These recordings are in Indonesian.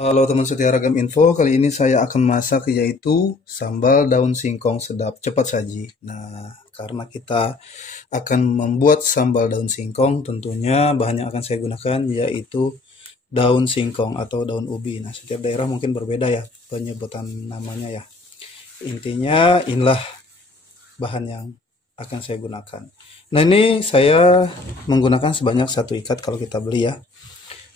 Halo teman setia Ragam Info, kali ini saya akan masak yaitu sambal daun singkong sedap cepat saji. Nah, karena kita akan membuat sambal daun singkong, tentunya bahan yang akan saya gunakan yaitu daun singkong atau daun ubi. Nah, setiap daerah mungkin berbeda ya penyebutan namanya ya. Intinya inilah bahan yang akan saya gunakan. Nah, ini saya menggunakan sebanyak 1 ikat kalau kita beli ya.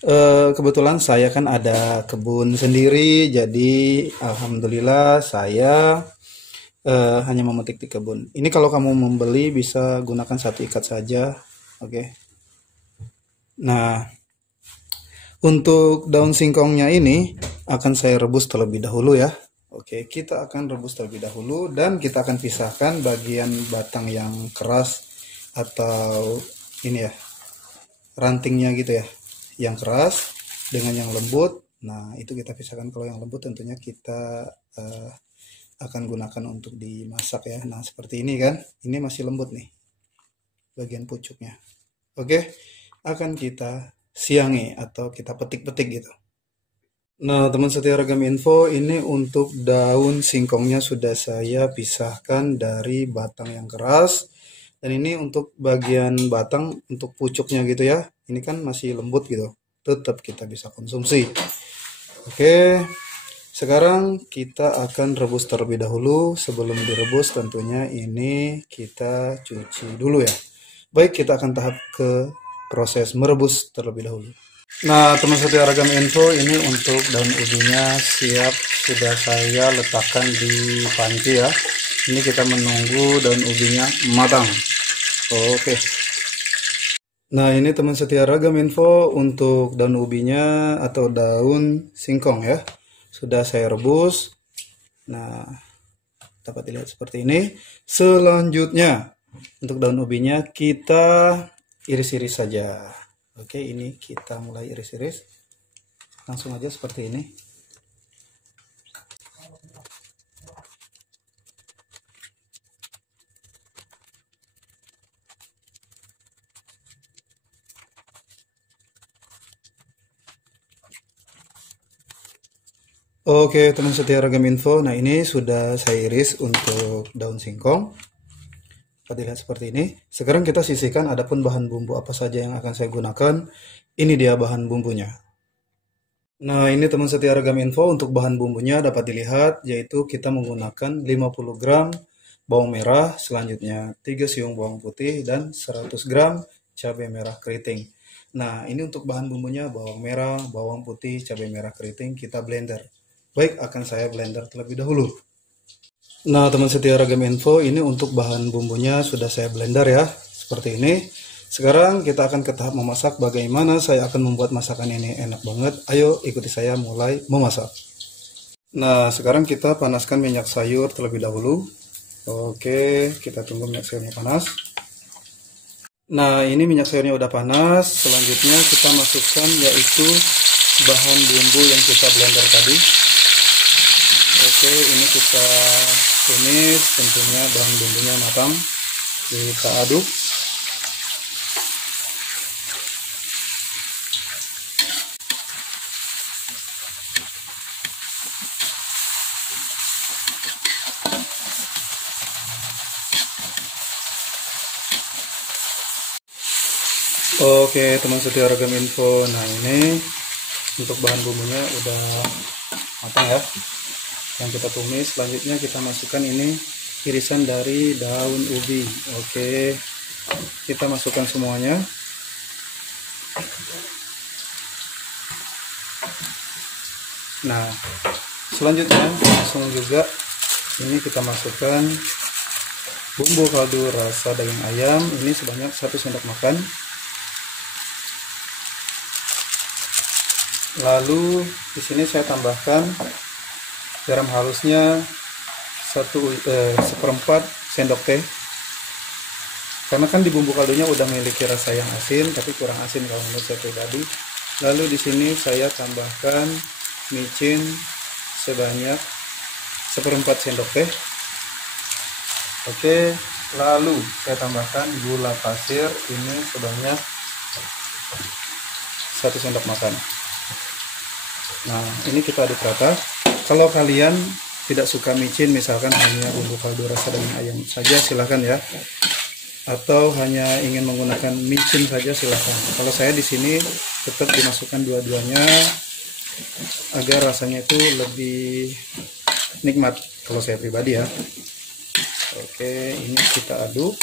Kebetulan saya kan ada kebun sendiri, jadi alhamdulillah saya hanya memetik di kebun. Ini kalau kamu membeli bisa gunakan 1 ikat saja, oke. Nah, untuk daun singkongnya ini akan saya rebus terlebih dahulu ya. Oke, kita akan rebus terlebih dahulu dan kita akan pisahkan bagian batang yang keras atau ini ya, rantingnya gitu ya, yang keras dengan yang lembut. Nah, itu kita pisahkan. Kalau yang lembut tentunya kita akan gunakan untuk dimasak ya. Nah, seperti ini kan, ini masih lembut nih bagian pucuknya. Oke, akan kita siangi atau kita petik-petik gitu. Nah, teman setia Ragam Info, ini untuk daun singkongnya sudah saya pisahkan dari batang yang keras. Dan ini untuk bagian batang, untuk pucuknya gitu ya. Ini kan masih lembut gitu. Tetap kita bisa konsumsi. Oke, sekarang kita akan rebus terlebih dahulu. Sebelum direbus tentunya ini kita cuci dulu ya. Baik, kita akan tahap ke proses merebus terlebih dahulu. Nah, teman setia Ragam Info, ini untuk daun ubinya siap sudah saya letakkan di panci ya. Ini kita menunggu daun ubinya matang. Oke. Nah, ini teman setia Ragam Info untuk daun ubinya atau daun singkong ya. Sudah saya rebus. Nah, dapat dilihat seperti ini. Selanjutnya, untuk daun ubinya kita iris-iris saja. Oke, ini kita mulai iris-iris. Langsung aja seperti ini. Oke, teman setia Ragam Info. Nah, ini sudah saya iris untuk daun singkong. Dapat dilihat seperti ini. Sekarang kita sisihkan adapun bahan bumbu apa saja yang akan saya gunakan. Ini dia bahan bumbunya. Nah, ini teman setia Ragam Info untuk bahan bumbunya dapat dilihat yaitu kita menggunakan 50 gram bawang merah, selanjutnya 3 siung bawang putih dan 100 gram cabai merah keriting. Nah, ini untuk bahan bumbunya bawang merah, bawang putih, cabai merah keriting kita blender. Baik, akan saya blender terlebih dahulu. Nah, teman setia Ragam Info, ini untuk bahan bumbunya sudah saya blender ya, seperti ini. Sekarang kita akan ke tahap memasak. Bagaimana saya akan membuat masakan ini enak banget. Ayo ikuti saya mulai memasak. Nah, sekarang kita panaskan minyak sayur terlebih dahulu. Oke, kita tunggu minyak sayurnya panas. Nah, ini minyak sayurnya udah panas. Selanjutnya kita masukkan yaitu bahan bumbu yang kita blender tadi. Oke, ini kita tumis, tentunya bahan bumbunya matang. Kita aduk. Oke, teman setia Ragam Info. Nah, ini untuk bahan bumbunya udah matang ya. Yang kita tumis, selanjutnya kita masukkan ini irisan dari daun ubi. Oke, kita masukkan semuanya. Nah, selanjutnya langsung juga ini kita masukkan bumbu kaldu rasa daging ayam. Ini sebanyak 1 sendok makan. Lalu di sini saya tambahkan garam halusnya 1/4 sendok teh. Karena kan di bumbu kaldunya udah memiliki rasa yang asin, tapi kurang asin kalau menurut saya pribadi. Lalu di sini saya tambahkan micin sebanyak 1/4 sendok teh. Oke, lalu saya tambahkan gula pasir ini sebanyak 1 sendok makan. Nah, ini kita aduk rata. Kalau kalian tidak suka micin, misalkan hanya bumbu kaldu rasa daging ayam saja, silahkan ya. Atau hanya ingin menggunakan micin saja, silahkan. Kalau saya di sini tetap dimasukkan dua-duanya agar rasanya itu lebih nikmat kalau saya pribadi ya. Oke, ini kita aduk.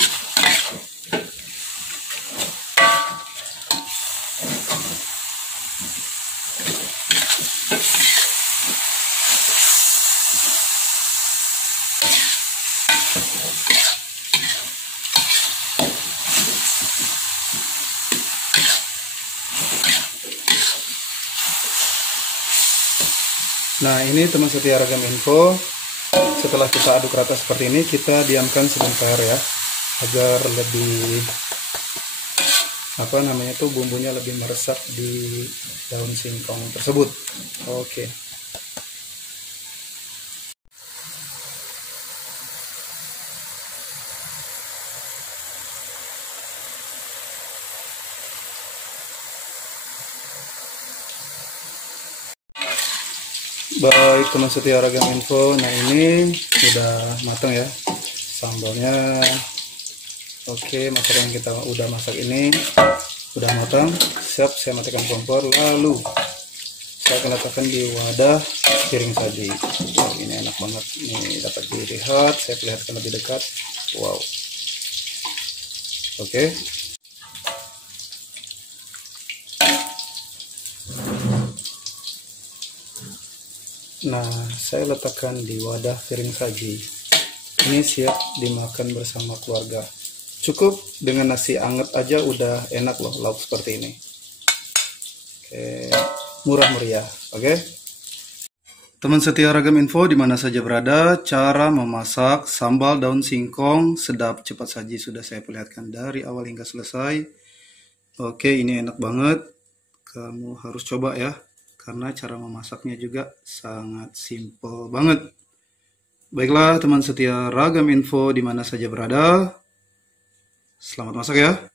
Nah, ini teman setia Ragam Info. Setelah kita aduk rata seperti ini, kita diamkan sebentar ya, agar lebih bumbunya lebih meresap di daun singkong tersebut. Oke. Baik teman setia Ragam Info, nah ini udah matang ya sambalnya. Oke, masakan yang kita udah masak ini udah matang, siap saya matikan kompor. Lalu saya akan letakkan di wadah piring saji. Wow, ini enak banget nih, dapat dilihat, saya perlihatkan lebih dekat. Wow, oke. Nah, saya letakkan di wadah piring saji. Ini siap dimakan bersama keluarga. Cukup dengan nasi anget aja udah enak loh lauk seperti ini. Oke, murah meriah. Oke. Teman setia Ragam Info di mana saja berada, cara memasak sambal daun singkong sedap cepat saji sudah saya perlihatkan dari awal hingga selesai. Oke, ini enak banget. Kamu harus coba ya, karena cara memasaknya juga sangat simple banget. Baiklah teman setia Ragam Info di mana saja berada, selamat masak ya.